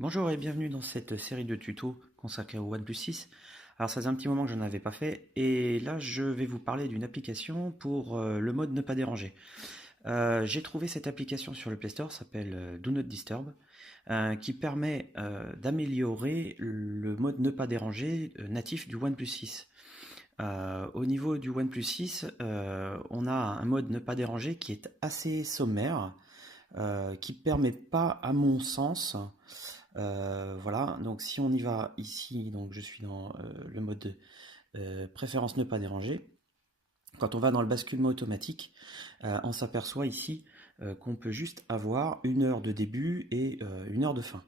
Bonjour et bienvenue dans cette série de tutos consacrée au OnePlus 6. Alors ça faisait un petit moment que je n'en avais pas fait et là je vais vous parler d'une application pour le mode ne pas déranger. J'ai trouvé cette application sur le Play Store, s'appelle Do Not Disturb, qui permet d'améliorer le mode ne pas déranger natif du OnePlus 6. Au niveau du OnePlus 6, on a un mode ne pas déranger qui est assez sommaire, qui permet pas, à mon sens, voilà, donc si on y va ici, donc je suis dans le mode de préférence ne pas déranger. Quand on va dans le basculement automatique, on s'aperçoit ici qu'on peut juste avoir une heure de début et une heure de fin.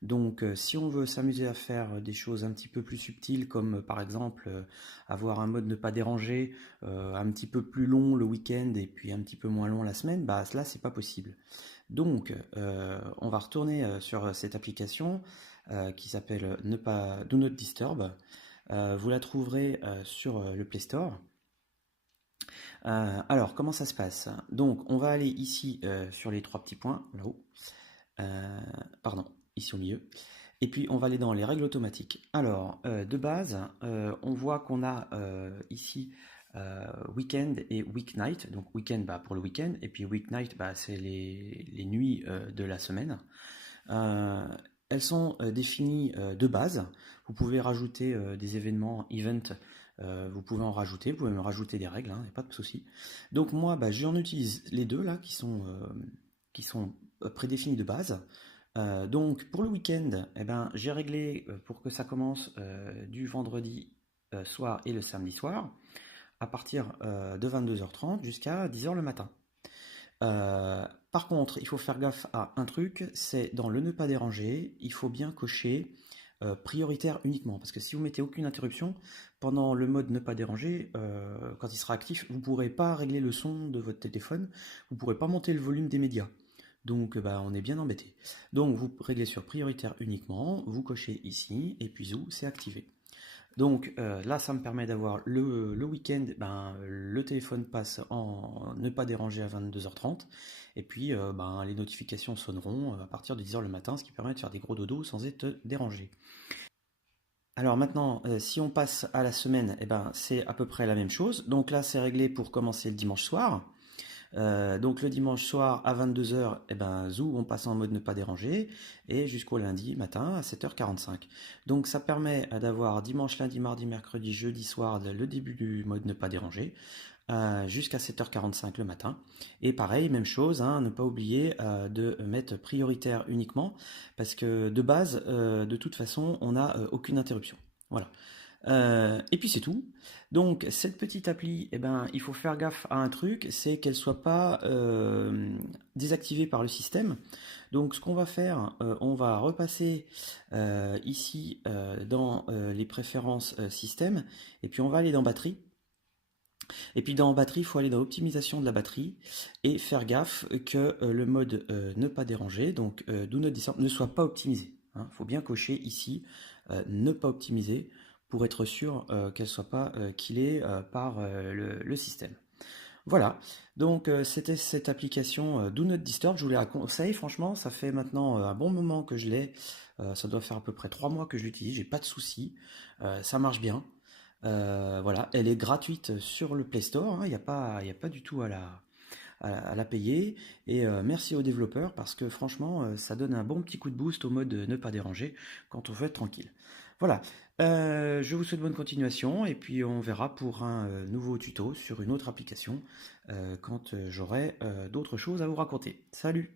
Donc si on veut s'amuser à faire des choses un petit peu plus subtiles, comme par exemple avoir un mode ne pas déranger un petit peu plus long le week-end et puis un petit peu moins long la semaine, bah là c'est pas possible. Donc on va retourner sur cette application qui s'appelle Do Not Disturb. Vous la trouverez sur le Play Store. Alors comment ça se passe? Donc on va aller ici sur les trois petits points là-haut. Pardon, ici au milieu. Et puis on va aller dans les règles automatiques. Alors de base, on voit qu'on a ici weekend et weeknight. Donc weekend bah, pour le week-end et puis weeknight bah, c'est les nuits de la semaine. Elles sont définies de base. Vous pouvez rajouter des événements, event, vous pouvez en rajouter, vous pouvez me rajouter des règles, il n'y a pas de souci. Donc moi, bah, j'en utilise les deux là qui sont prédéfinis de base. Donc pour le week-end, eh ben, j'ai réglé pour que ça commence du vendredi soir et le samedi soir, à partir de 22h30 jusqu'à 10h le matin. Par contre, il faut faire gaffe à un truc, c'est dans le ne pas déranger, il faut bien cocher prioritaire uniquement. Parce que si vous mettez aucune interruption, pendant le mode ne pas déranger, quand il sera actif, vous ne pourrez pas régler le son de votre téléphone, vous ne pourrez pas monter le volume des médias. Donc bah, on est bien embêté. Donc vous réglez sur prioritaire uniquement, vous cochez ici, et puis zou, c'est activé. Donc là, ça me permet d'avoir le week-end, ben, le téléphone passe en ne pas déranger à 22h30, et puis ben, les notifications sonneront à partir de 10h le matin, ce qui permet de faire des gros dodos sans être dérangé. Alors maintenant, si on passe à la semaine, eh ben, c'est à peu près la même chose. Donc là, c'est réglé pour commencer le dimanche soir. Donc le dimanche soir à 22h, eh ben, zou, on passe en mode ne pas déranger, et jusqu'au lundi matin à 7h45. Donc ça permet d'avoir dimanche, lundi, mardi, mercredi, jeudi soir le début du mode ne pas déranger, jusqu'à 7h45 le matin. Et pareil, même chose, hein, ne pas oublier de mettre prioritaire uniquement, parce que de base, de toute façon, on n'a aucune interruption. Voilà. Et puis c'est tout. Donc cette petite appli, eh ben, il faut faire gaffe à un truc, c'est qu'elle soit pas désactivée par le système. Donc ce qu'on va faire, on va repasser ici dans les préférences système, et puis on va aller dans batterie. Et puis dans batterie, il faut aller dans optimisation de la batterie et faire gaffe que le mode ne pas déranger, donc do not disturb, ne soit pas optimisé. Il faut bien cocher ici ne pas optimiser pour être sûr qu'elle ne soit pas killée par le système. Voilà, donc c'était cette application Do Not Disturb, je vous la conseille, franchement, ça fait maintenant un bon moment que je l'ai, ça doit faire à peu près 3 mois que je l'utilise, j'ai pas de soucis, ça marche bien. Voilà, elle est gratuite sur le Play Store, hein, y a pas du tout à la payer. Et merci aux développeurs parce que franchement, ça donne un bon petit coup de boost au mode ne pas déranger quand on veut être tranquille. Voilà, je vous souhaite bonne continuation et puis on verra pour un nouveau tuto sur une autre application quand j'aurai d'autres choses à vous raconter. Salut!